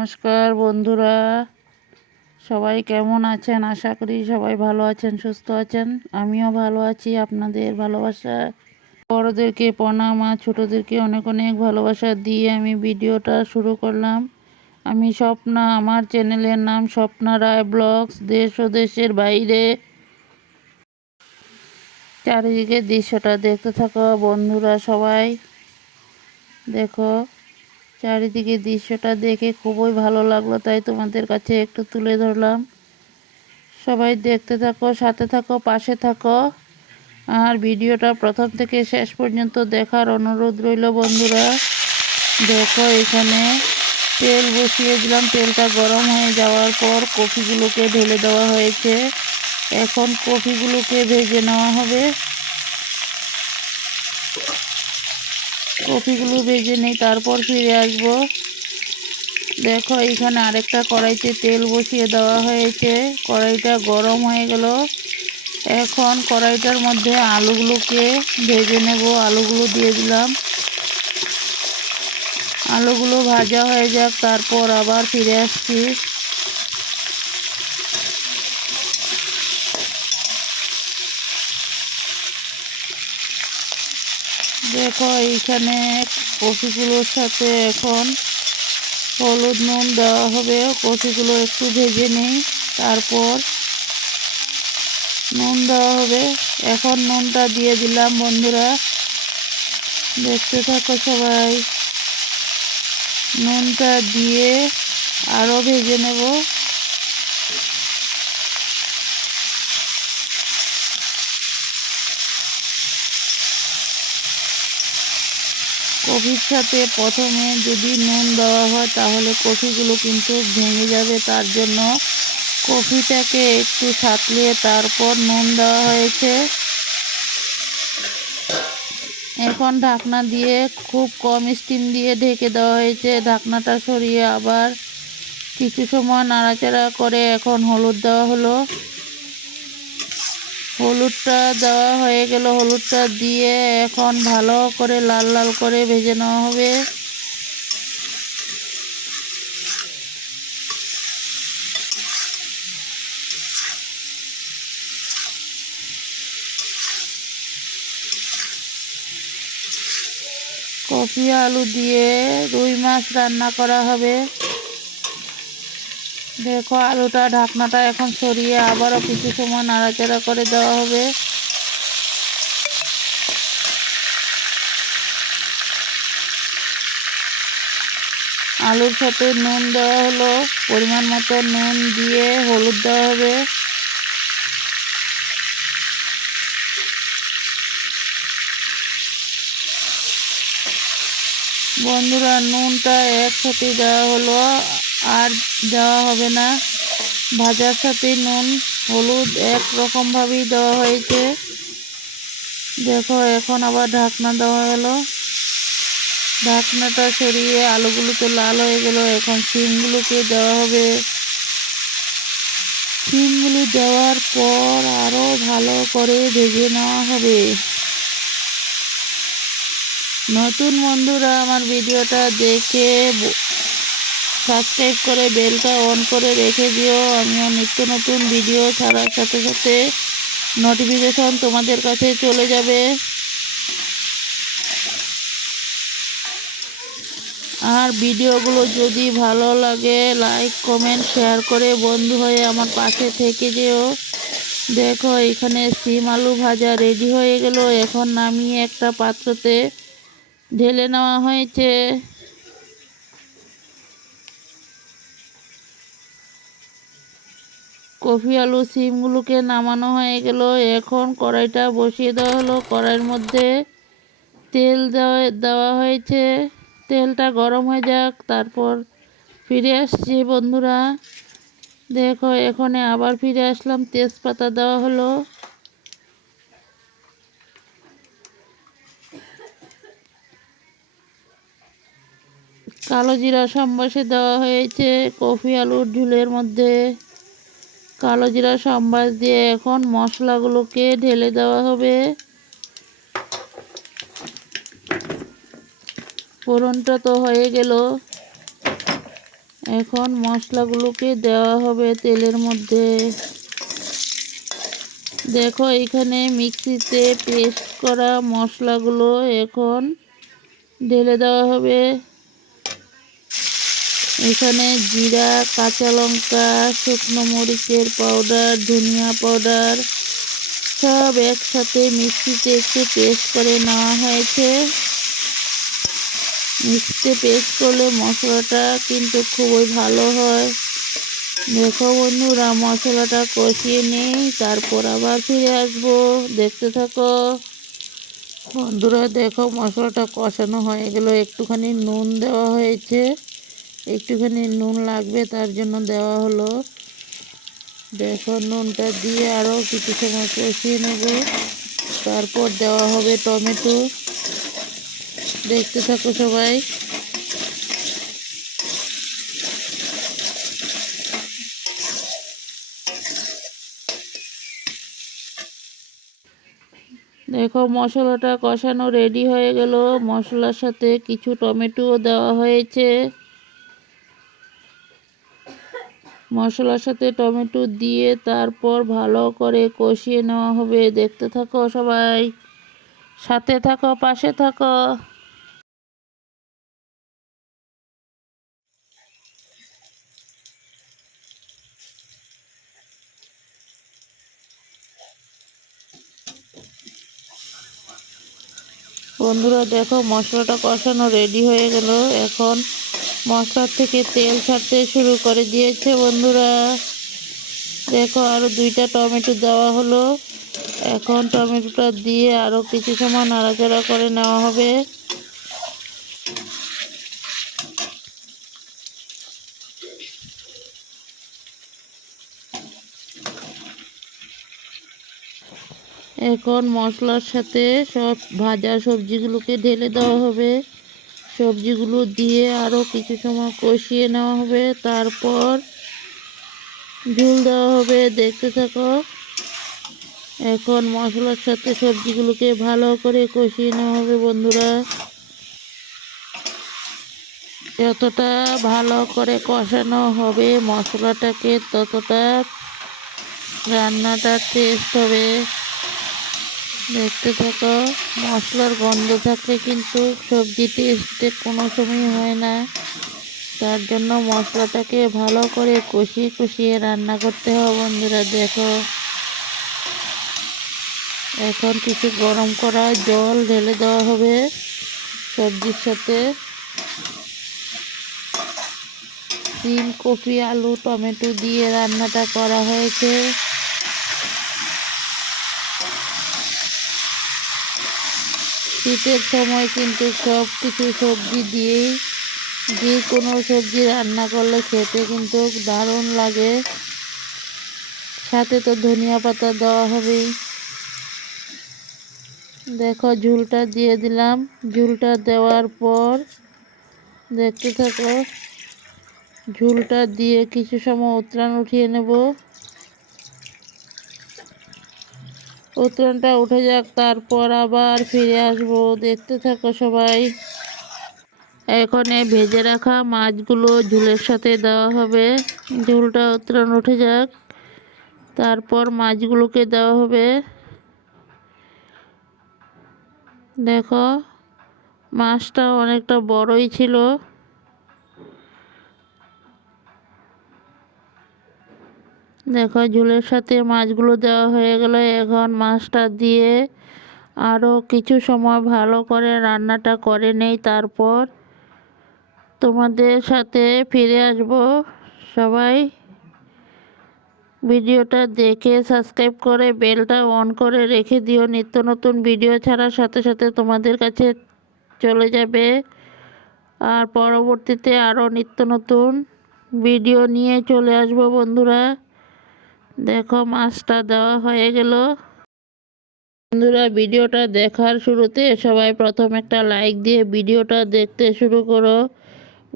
নমস্কার বন্ধুরা, সবাই কেমন আছেন? আশা করি সবাই ভালো আছেন, সুস্থ আছেন। আমিও ভালো আছি। আপনাদের ভালোবাসা, বড়োদেরকে প্রণাম আর ছোটোদেরকে অনেক অনেক ভালোবাসা দিয়ে আমি ভিডিওটা শুরু করলাম। আমি স্বপ্না, আমার চ্যানেলের নাম স্বপ্না রায় ব্লগস। দেশ ও দেশের বাইরে চারিদিকে দৃশ্যটা দেখতে থাকো বন্ধুরা। সবাই দেখো, চারিদিকে দৃশ্যটা দেখে খুবই ভালো লাগলো, তাই তোমাদের কাছে একটু তুলে ধরলাম। সবাই দেখতে থাকো, সাথে থাকো, পাশে থাকো, আর ভিডিওটা প্রথম থেকে শেষ পর্যন্ত দেখার অনুরোধ রইল বন্ধুরা। দেখো, এখানে তেল বসিয়ে দিলাম। তেলটা গরম হয়ে যাওয়ার পর কফিগুলোকে ঢেলে দেওয়া হয়েছে। এখন কফিগুলোকে ভেজে নেওয়া হবে। কফিগুলো ভেজে নেই, তারপর ফিরে আসবো। দেখো, এখানে আরেকটা কড়াইতে তেল বসিয়ে দেওয়া হয়েছে। কড়াইটা গরম হয়ে গেল। এখন কড়াইটার মধ্যে আলুগুলোকে ভেজে নেব। আলুগুলো দিয়ে দিলাম। আলুগুলো ভাজা হয়ে যাক, তারপর আবার ফিরে আসছি। দেখো, এইখানে কফিগুলোর সাথে এখন হলুদ নুন দেওয়া হবে। কফিগুলো একটু ভেজে নিই, তারপর নুন দেওয়া হবে। এখন নুনটা দিয়ে দিলাম বন্ধুরা। দেখতে থাকো সবাই। নুনটা দিয়ে আরও ভেজে নেব। কফির সাথে প্রথমে যদি নুন দেওয়া হয় তাহলে কফিগুলো কিন্তু ভেঙে যাবে, তার জন্য কফিটাকে একটু সাঁতলিয়ে তারপর নুন দেওয়া হয়েছে। এখন ঢাকনা দিয়ে খুব কম স্টিম দিয়ে ঢেকে দেওয়া হয়েছে। ঢাকনাটা সরিয়ে আবার কিছু সময় নাড়াচাড়া করে এখন হলুদ দেওয়া হলো। হলুদটা দেওয়া হয়ে গেল। হলুদটা দিয়ে এখন ভালো করে লাল লাল করে ভেজে নেওয়া হবে। কফি আলু দিয়ে রুই মাছ রান্না করা হবে। দেখো, আলুটা ঢাকনাটা এখন সরিয়ে আবারও কিছু সময় নাড়াচাড়া করে দেওয়া হবে। আলুর সাথে নুন দেওয়া হলো। পরিমাণ মতো নুন দিয়ে হলুদ দেওয়া হবে। বন্ধুরা, নুনটা একসাথে দেওয়া হলো, আর দেওয়া হবে না। ভাজার সাথে নুন হলুদ একরকমভাবেই দেওয়া হয়েছে। দেখো, এখন আবার ঢাকনা দেওয়া হলো। ঢাকনাটা সরিয়ে আলুগুলো তো লাল হয়ে গেল। এখন শিমগুলোকে দেওয়া হবে। শিমগুলো দেওয়ার পর আরও ভালো করে ভেজে নেওয়া হবে। নতুন বন্ধুরা আমার ভিডিওটা দেখে সাবস্ক্রাইব করে বেলটা অন করে রেখে দিও। আমিও নিত্য নতুন ভিডিও ছাড়ার সাথে সাথে নোটিফিকেশন তোমাদের কাছে চলে যাবে। আর ভিডিওগুলো যদি ভালো লাগে লাইক কমেন্ট শেয়ার করে বন্ধু হয়ে আমার পাশে থেকে যেও। দেখো, এখানে শিম আলু ভাজা রেডি হয়ে গেল। এখন নামিয়ে একটা পাত্রতে ঢেলে নেওয়া হয়েছে। কফি আলু শিমগুলোকে নামানো হয়ে গেল। এখন কড়াইটা বসিয়ে দেওয়া হলো। কড়াইয়ের মধ্যে তেল দেওয়া হয়েছে। তেলটা গরম হয়ে যাক, তারপর ফিরে আসছি বন্ধুরা। দেখো, এখানে আবার ফিরে আসলাম। তেজপাতা দেওয়া হলো। কালো জিরা সম্বাসে দেওয়া হয়েছে কফি আলুর ঝোলের মধ্যে। কালো জিরা সম্বাস দিয়ে এখন মশলাগুলোকে ঢেলে দেওয়া হবে। ফোড়নটা তো হয়ে গেল। এখন মশলাগুলোকে দেওয়া হবে তেলের মধ্যে। দেখো এখানে মিক্সিতে পেস্ট করা মশলাগুলো এখন ঢেলে দেওয়া হবে। এখানে জিরা, কাঁচা লঙ্কা, শুকনো মরিচের পাউডার, ধনিয়া পাউডার সব একসাথে মিক্সিতে একটু পেস্ট করে নেওয়া হয়েছে। মিক্সিতে পেস্ট করলে মশলাটা কিন্তু খুবই ভালো হয়। দেখো বন্ধুরা, মশলাটা কষিয়ে নেই, তারপর আবার ফিরে আসবো, দেখতে থাকো বন্ধুরা। দেখো মশলাটা কষানো হয়ে গেল, একটুখানি নুন দেওয়া হয়েছে, একটুখানি নুন লাগবে তার জন্য দেওয়া হলো। দেখো নুনটা দিয়ে আরও কিছু সময় কষিয়ে নেব, তারপর দেওয়া হবে টমেটো। দেখতে থাকো সবাই। দেখো মশলাটা কষানো রেডি হয়ে গেল, মশলার সাথে কিছু টমেটোও দেওয়া হয়েছে। মশলার সাথে টমেটো দিয়ে তারপর ভালো করে কষিয়ে নেওয়া হবে। দেখতে থাকো সবাই, সাথে থাকো, পাশে থাকো। বন্ধুরা দেখো মশলাটা কষানো রেডি হয়ে গেল, এখন মশলার থেকে তেল ছাড়তে শুরু করে দিয়েছে বন্ধুরা। দেখো আরও 2টা টমেটো দেওয়া হলো, এখন টমেটোটা দিয়ে আরও কিছু সময় নাড়াচাড়া করে নেওয়া হবে। এখন মশলার সাথে সব ভাজা সবজিগুলোকে ঢেলে দেওয়া হবে। সবজিগুলো দিয়ে আরও কিছু সময় কষিয়ে নেওয়া হবে, তারপর ঝোল দেওয়া হবে। দেখতে থাকো। এখন মশলার সাথে সবজিগুলোকে ভালো করে কষিয়ে নেওয়া হবে বন্ধুরা। যতটা ভালো করে কষানো হবে মশলাটাকে, ততটা রান্নাটা টেস্ট হবে। দেখতে থাকো। মশলার গন্ধ থাকলে কিন্তু সবজি টেস্টে কোনো সময় হয় না, তার জন্য মশলাটাকে ভালো করে কষিয়ে কষিয়ে রান্না করতে হবে বন্ধুরা। দেখো এখন কিছু গরম করা জল ঢেলে দেওয়া হবে সবজির সাথে। সিম, কপি, আলু, টমেটো দিয়ে রান্নাটা করা হয়েছে। শীতের সময় কিন্তু সব কিছু সবজি দিয়েই যে কোনো সবজি রান্না করলে খেতে কিন্তু দারুণ লাগে। সাথে তো ধনিয়া পাতা দেওয়া হবে। দেখো ঝোলটা দিয়ে দিলাম, ঝোলটা দেওয়ার পর দেখতে থাকো। ঝোলটা দিয়ে কিছু সময় উতরান উঠিয়ে নেব। উতরানটা উঠে যাক, তারপর আবার ফিরে আসব। দেখতে থাকো সবাই। এখানে ভেজে রাখা মাছগুলো ঝোলের সাথে দেওয়া হবে। ঝোলটা উতরান উঠে যাক, তারপর মাছগুলোকে দেওয়া হবে। দেখো মাছটা অনেকটা বড়ই ছিল। দেখো ঝোলের সাথে মাছগুলো দেওয়া হয়ে গেল, এখন মাছটা দিয়ে আরও কিছু সময় ভালো করে রান্নাটা করে নেই, তারপর তোমাদের সাথে ফিরে আসব। সবাই ভিডিওটা দেখে সাবস্ক্রাইব করে বেলটা অন করে রেখে দিও, নিত্য নতুন ভিডিও ছাড়ার সাথে সাথে তোমাদের কাছে চলে যাবে। আর পরবর্তীতে আরও নিত্য নতুন ভিডিও নিয়ে চলে আসবো বন্ধুরা। দেখো মাছটা দেওয়া হয়ে গেল বন্ধুরা। ভিডিওটা দেখার শুরুতে সবাই প্রথম একটা লাইক দিয়ে ভিডিওটা দেখতে শুরু করো।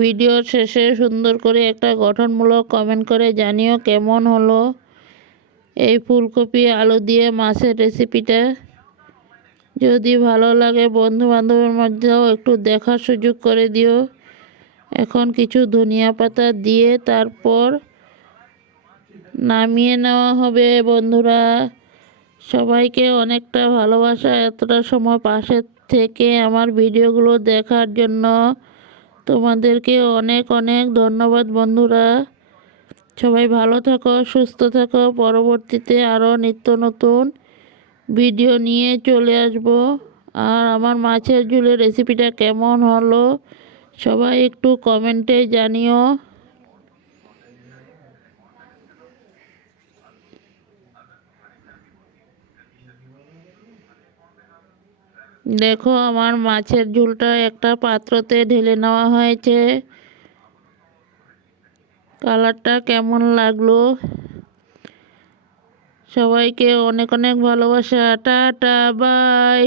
ভিডিওর শেষে সুন্দর করে একটা গঠনমূলক কমেন্ট করে জানিও কেমন হলো এই ফুলকপি আলু দিয়ে মাছের রেসিপিটা। যদি ভালো লাগে বন্ধু বান্ধবের মধ্যেও একটু দেখার সুযোগ করে দিও। এখন কিছু ধনিয়া পাতা দিয়ে তারপর নামিয়ে নেওয়া হবে। বন্ধুরা সবাইকে অনেকটা ভালোবাসা, এতটা সময় পাশে থেকে আমার ভিডিওগুলো দেখার জন্য তোমাদেরকে অনেক অনেক ধন্যবাদ। বন্ধুরা সবাই ভালো থাকো, সুস্থ থাকো। পরবর্তীতে আরও নিত্য নতুন ভিডিও নিয়ে চলে আসব। আর আমার মাছের ঝোলের রেসিপিটা কেমন হলো সবাই একটু কমেন্টে জানিও। দেখো আমার মাছের ঝোলটা একটা পাত্রতে ঢেলে নেওয়া হয়েছে। কালারটা কেমন লাগলো? সবাইকে অনেক অনেক ভালোবাসা। Tata, by.